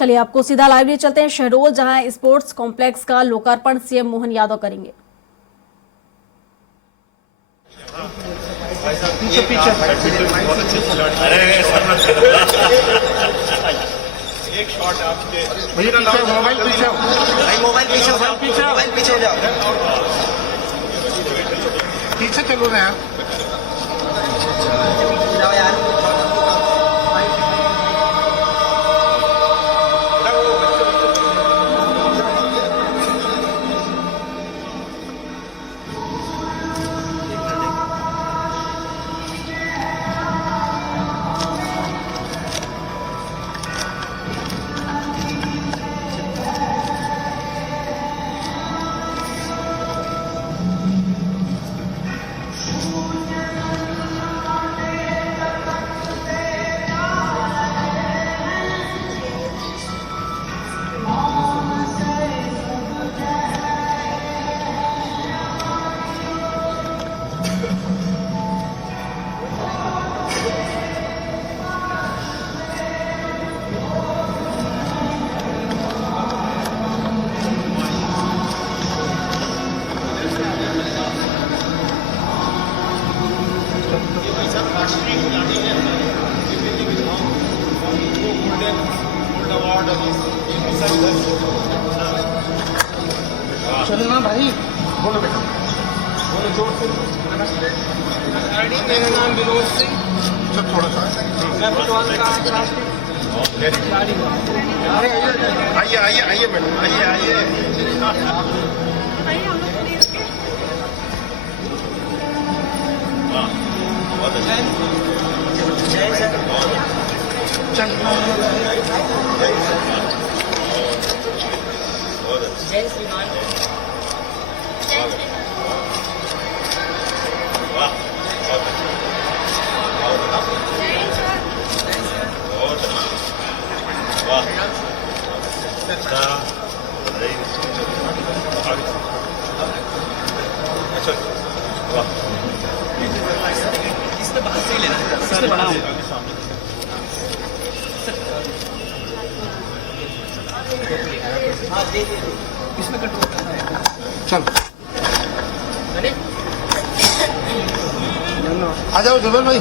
चलिए आपको सीधा लाइव लिए चलते हैं शहडोल, जहां स्पोर्ट्स कॉम्प्लेक्स का लोकार्पण सीएम मोहन यादव करेंगे। एक शॉट आपके मोबाइल पीछे हो जाओ, पीछे चलो ना यार। चलो ना भाई, बोलो बेटा, बोलो जोर से। नमस्ते, मेरा नाम विनोद सिंह। सब थोड़ा सा मैं फुटबॉल का आइए आइए आइए मैडम, आइए आइए। जय श्रीमान। इसमें बाहर से ही लेना, इसमें बड़ा इसमें कंट्रोल करना है। चल आ जाओ जुबेर भाई।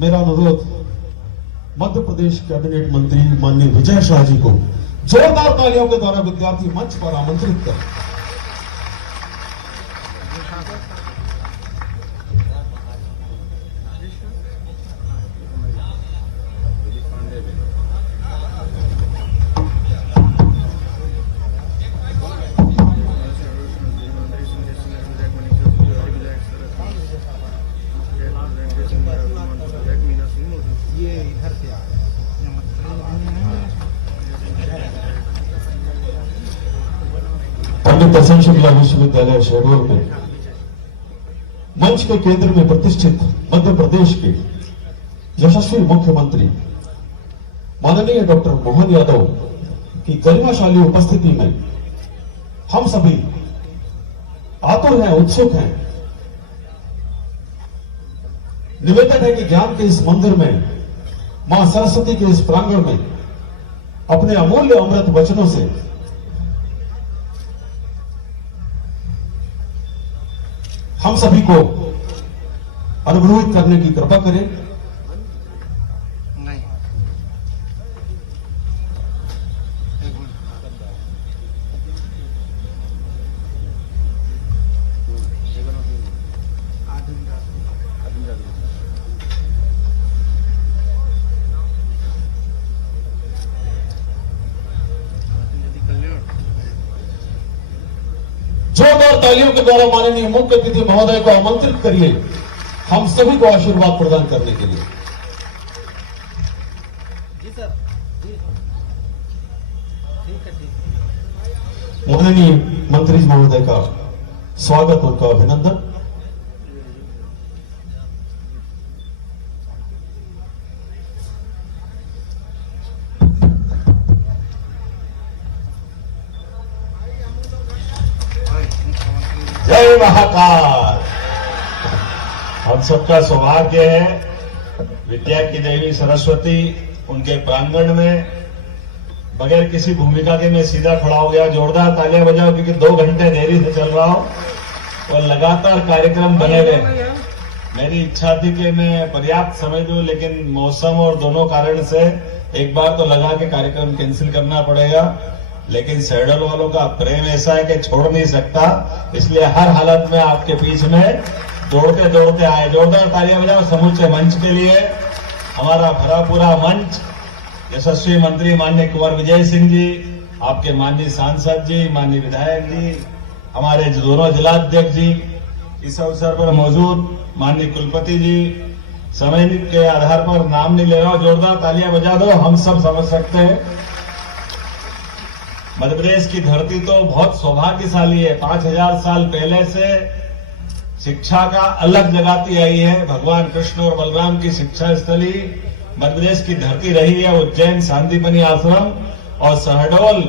मेरा अनुरोध मध्य प्रदेश कैबिनेट मंत्री माननीय विजय शाह जी को जोरदार तालियों के द्वारा विद्यार्थी मंच पर आमंत्रित करें। पंडित दर्शनशिला विश्वविद्यालय शहडोल में मंच के केंद्र में प्रतिष्ठित मध्य प्रदेश के यशस्वी मुख्यमंत्री माननीय डॉक्टर मोहन यादव की गरिमाशाली उपस्थिति में हम सभी आतुर हैं, उत्सुक हैं। निवेदन है कि ज्ञान के इस मंदिर में, मां सरस्वती के इस प्रांगण में अपने अमूल्य अमृत वचनों से हम सभी को अनुभूत करने की कृपा करें। नहीं जोरदार तालियों के द्वारा माननीय मुख्य अतिथि महोदय को आमंत्रित करिए हम सभी को आशीर्वाद प्रदान करने के लिए। माननीय मंत्री महोदय का स्वागत, उनका अभिनंदन। जय महाकाल। हम सबका सौभाग्य है विद्या की देवी सरस्वती उनके प्रांगण में बगैर किसी भूमिका के मैं सीधा खड़ा हो गया। जोरदार तालियां बजाओ, क्योंकि 2 घंटे देरी से चल रहा हूं और लगातार कार्यक्रम बने हुए। मेरी इच्छा थी कि मैं पर्याप्त समय दूं, लेकिन मौसम और दोनों कारण से एक बार तो लगा के कार्यक्रम कैंसिल करना पड़ेगा। लेकिन शहडोल वालों का प्रेम ऐसा है कि छोड़ नहीं सकता, इसलिए हर हालत में आपके बीच में दौड़ते दौड़ते आए। जोरदार तालियां बजाओ समूचे मंच के लिए। हमारा भरा पूरा मंच, यशस्वी मंत्री माननीय कुंवर विजय सिंह जी, आपके माननीय सांसद जी, माननीय विधायक जी, हमारे दोनों जिलाध्यक्ष जी, इस अवसर पर मौजूद माननीय कुलपति जी, समय के आधार पर नाम नहीं ले रहा हूं, जोरदार तालियां बजा दो। हम सब समझ सकते हैं मध्य प्रदेश की धरती तो बहुत सौभाग्यशाली है। 5000 साल पहले से शिक्षा का अलग जगाती आई है। भगवान कृष्ण और बलराम की शिक्षा स्थली मध्य प्रदेश की धरती रही है। उज्जैन सांदीपनि आश्रम और शहडोल,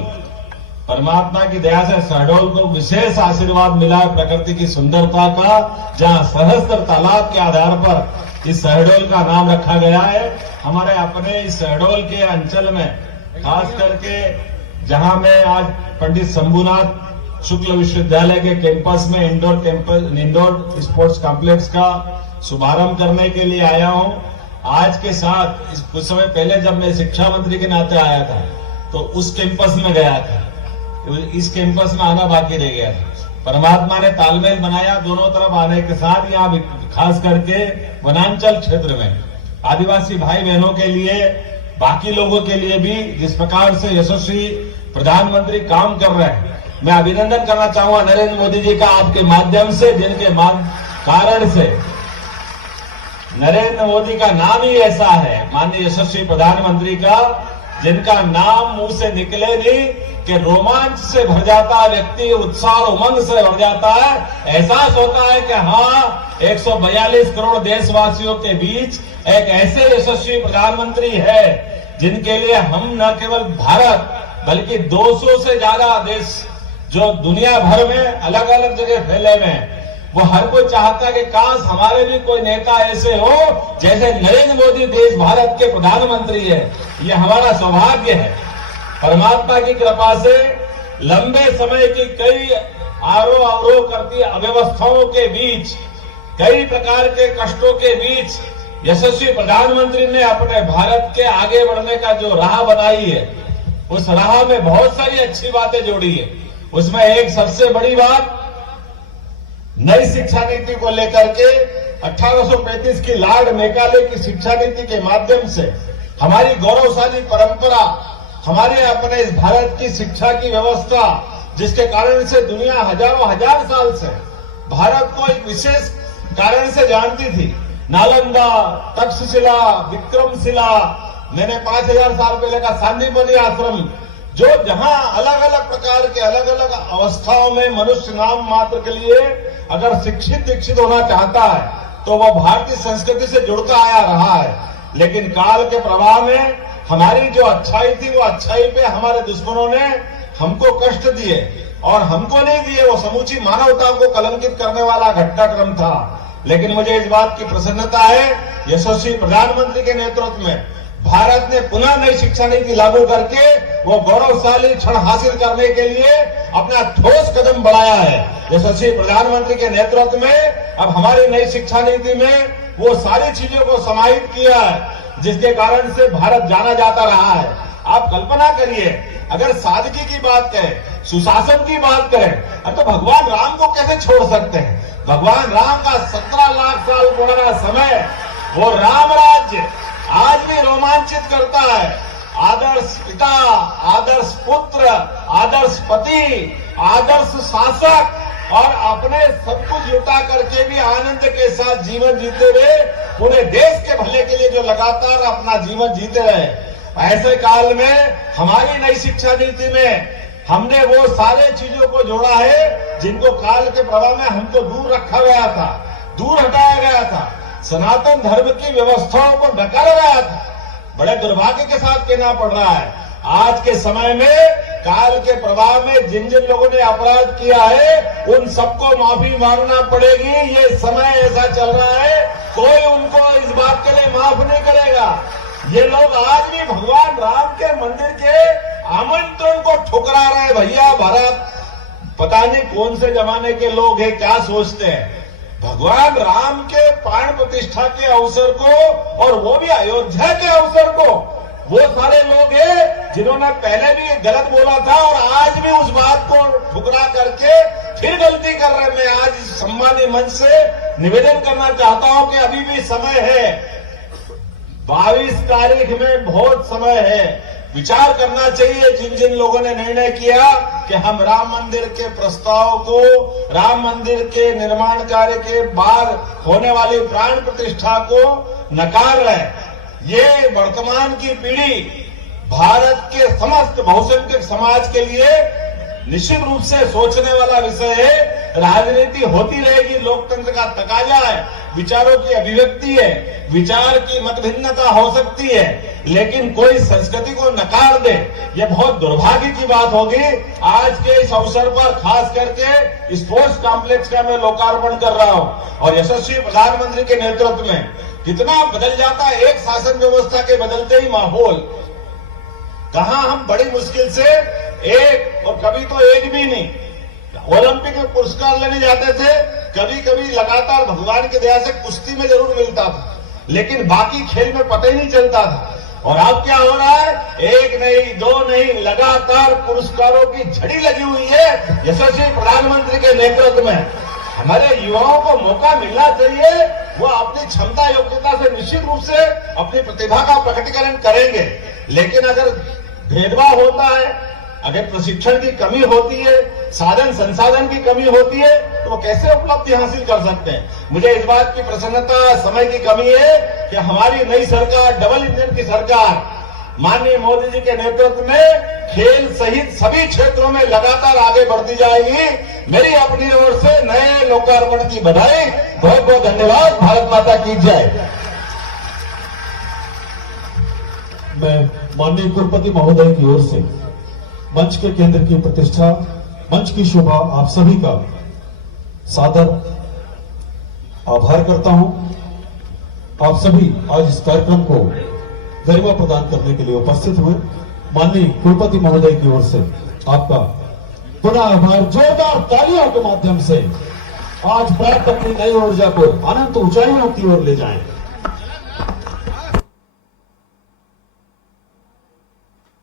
परमात्मा की दया से शहडोल को विशेष आशीर्वाद मिला है प्रकृति की सुंदरता का, जहां सहस्त्र तालाब के आधार पर इस शहडोल का नाम रखा गया है। हमारे अपने इस शहडोल के अंचल में खास करके जहां मैं आज पंडित शंभुनाथ शुक्ल विश्वविद्यालय के कैंपस में इंडोर स्पोर्ट्स कॉम्प्लेक्स का शुभारंभ करने के लिए आया हूं। आज के साथ कुछ समय पहले जब मैं शिक्षा मंत्री के नाते आया था तो उस कैंपस में गया था, इस कैंपस में आना बाकी रह गया था। परमात्मा ने तालमेल बनाया दोनों तरफ आने के साथ। यहाँ खास करके वनांचल क्षेत्र में आदिवासी भाई बहनों के लिए, बाकी लोगों के लिए भी जिस प्रकार से यशस्वी प्रधानमंत्री काम कर रहे हैं, मैं अभिनंदन करना चाहूंगा नरेंद्र मोदी जी का आपके माध्यम से, जिनके कारण से नरेंद्र मोदी का नाम ही ऐसा है, माननीय यशस्वी प्रधानमंत्री का, जिनका नाम मुंह से निकले नहीं कि रोमांच से भर जाता है व्यक्ति, उत्साह और उमंग से भर जाता है। एहसास होता है कि हाँ, 142 करोड़ देशवासियों के बीच एक ऐसे यशस्वी प्रधानमंत्री है जिनके लिए हम न केवल भारत बल्कि 200 से ज्यादा देश जो दुनिया भर में अलग अलग जगह फैले हुए हैं, वो हर कोई चाहता है कि काश हमारे भी कोई नेता ऐसे हो जैसे नरेंद्र मोदी देश भारत के प्रधानमंत्री है। ये हमारा सौभाग्य है। परमात्मा की कृपा से लंबे समय की कई आरोह अवरोह करती अव्यवस्थाओं के बीच, कई प्रकार के कष्टों के बीच यशस्वी प्रधानमंत्री ने अपने भारत के आगे बढ़ने का जो राह बनाई है, उस राह में बहुत सारी अच्छी बातें जोड़ी है। उसमें एक सबसे बड़ी बात, नई शिक्षा नीति को लेकर के 1835 की लॉर्ड मैकाले की शिक्षा नीति के माध्यम से हमारी गौरवशाली परंपरा, हमारे अपने इस भारत की शिक्षा की व्यवस्था, जिसके कारण से दुनिया हजारों हजार साल से भारत को एक विशेष कारण से जानती थी। नालंदा, तक्षशिला, विक्रमशिला, मैंने 5000 साल पहले का सांदीपनि आश्रम, जो जहां अलग अलग प्रकार के अलग अलग अवस्थाओं में मनुष्य नाम मात्र के लिए अगर शिक्षित दीक्षित होना चाहता है तो वह भारतीय संस्कृति से जुड़ता आया रहा है। लेकिन काल के प्रभाव में हमारी जो अच्छाई थी, वो अच्छाई पे हमारे दुश्मनों ने हमको कष्ट दिए, और हमको नहीं दिए, वो समूची मानवता को कलंकित करने वाला घटनाक्रम था। लेकिन मुझे इस बात की प्रसन्नता है, यशस्वी प्रधानमंत्री के नेतृत्व में भारत ने पुनः नई शिक्षा नीति लागू करके वो गौरवशाली क्षण हासिल करने के लिए अपना ठोस कदम बढ़ाया है। यशस्वी प्रधानमंत्री के नेतृत्व में अब हमारी नई शिक्षा नीति में वो सारी चीजों को समाहित किया है जिसके कारण से भारत जाना जाता रहा है। आप कल्पना करिए, अगर सादगी की बात करें, सुशासन की बात करें, अब तो भगवान राम को कैसे छोड़ सकते हैं। भगवान राम का 17 लाख साल पुराना समय, वो राम राज्य आज भी रोमांचित करता है। आदर्श पिता, आदर्श पुत्र, आदर्श पति, आदर्श शासक और अपने सब कुछ लुटा करके भी आनंद के साथ जीवन जीते हुए पूरे देश के भले के लिए जो लगातार अपना जीवन जीते रहे, ऐसे काल में हमारी नई शिक्षा नीति में हमने वो सारे चीजों को जोड़ा है जिनको काल के प्रभाव में हमको दूर रखा गया था, दूर हटाया गया था। सनातन धर्म की व्यवस्थाओं को नकारा गया था। बड़े दुर्भाग्य के साथ कहना पड़ रहा है, आज के समय में काल के प्रभाव में जिन जिन लोगों ने अपराध किया है उन सबको माफी मांगना पड़ेगी। ये समय ऐसा चल रहा है, कोई उनको इस बात के लिए माफ नहीं करेगा। ये लोग आज भी भगवान राम के मंदिर के आमंत्रण को ठुकरा रहे हैं। भैया भारत पता नहीं कौन से जमाने के लोग हैं, क्या सोचते हैं। भगवान राम के प्राण प्रतिष्ठा के अवसर को, और वो भी अयोध्या के अवसर को, वो सारे लोग हैं जिन्होंने पहले भी गलत बोला था और आज भी उस बात को ठुकरा करके फिर गलती कर रहे हैं। मैं आज सम्मानित मंच से निवेदन करना चाहता हूं कि अभी भी समय है, 22 तारीख में बहुत समय है। विचार करना चाहिए जिन जिन लोगों ने निर्णय किया कि हम राम मंदिर के प्रस्ताव को, राम मंदिर के निर्माण कार्य के बाद होने वाली प्राण प्रतिष्ठा को नकार रहे। ये वर्तमान की पीढ़ी, भारत के समस्त बहुसंख्यक समाज के लिए निश्चित रूप से सोचने वाला विषय है। राजनीति होती रहेगी, लोकतंत्र का तकाजा है, विचारों की अभिव्यक्ति है, विचार की मतभिन्नता हो सकती है, लेकिन कोई संस्कृति को नकार दे, ये बहुत दुर्भाग्य की बात होगी। आज के इस अवसर पर खास करके स्पोर्ट्स कॉम्प्लेक्स का मैं लोकार्पण कर रहा हूं और यशस्वी प्रधानमंत्री के नेतृत्व में कितना बदल जाता है एक शासन व्यवस्था के बदलते ही माहौल। कहां हम बड़ी मुश्किल से एक, और कभी तो एक भी नहीं, ओलंपिक में पुरस्कार लेने जाते थे, कभी कभी लगातार भगवान की दया से कुश्ती में जरूर मिलता था, लेकिन बाकी खेल में पता ही नहीं चलता था। और अब क्या हो रहा है, एक नहीं दो नहीं, लगातार पुरस्कारों की झड़ी लगी हुई है यशस्वी प्रधानमंत्री के नेतृत्व में। हमारे युवाओं को मौका मिलना चाहिए, वो अपनी क्षमता योग्यता से निश्चित रूप से अपनी प्रतिभा का प्रकटीकरण करेंगे। लेकिन अगर भेदभाव होता है, अगर प्रशिक्षण की कमी होती है, साधन संसाधन की कमी होती है, तो वो कैसे उपलब्धि हासिल कर सकते हैं। मुझे इस बात की प्रसन्नता, समय की कमी है कि हमारी नई सरकार, डबल इंजन की सरकार, माननीय मोदी जी के नेतृत्व में खेल सहित सभी क्षेत्रों में लगातार आगे बढ़ती जाएगी। मेरी अपनी ओर से नए लोकार्पण की बधाई, बहुत बहुत धन्यवाद। भारत माता की जय। मैं माननीय कुलपति महोदय की ओर से मंच के केंद्र की प्रतिष्ठा, मंच की शोभा आप सभी का सादर आभार करता हूं। आप सभी आज इस कार्यक्रम को गरिमा प्रदान करने के लिए उपस्थित हुए। माननीय कुलपति महोदय की ओर से आपका पुनः आभार। जोरदार तालियों के माध्यम से आज प्राप्त अपनी नई ऊर्जा को अनंत ऊंचाइयों की ओर ले जाएं।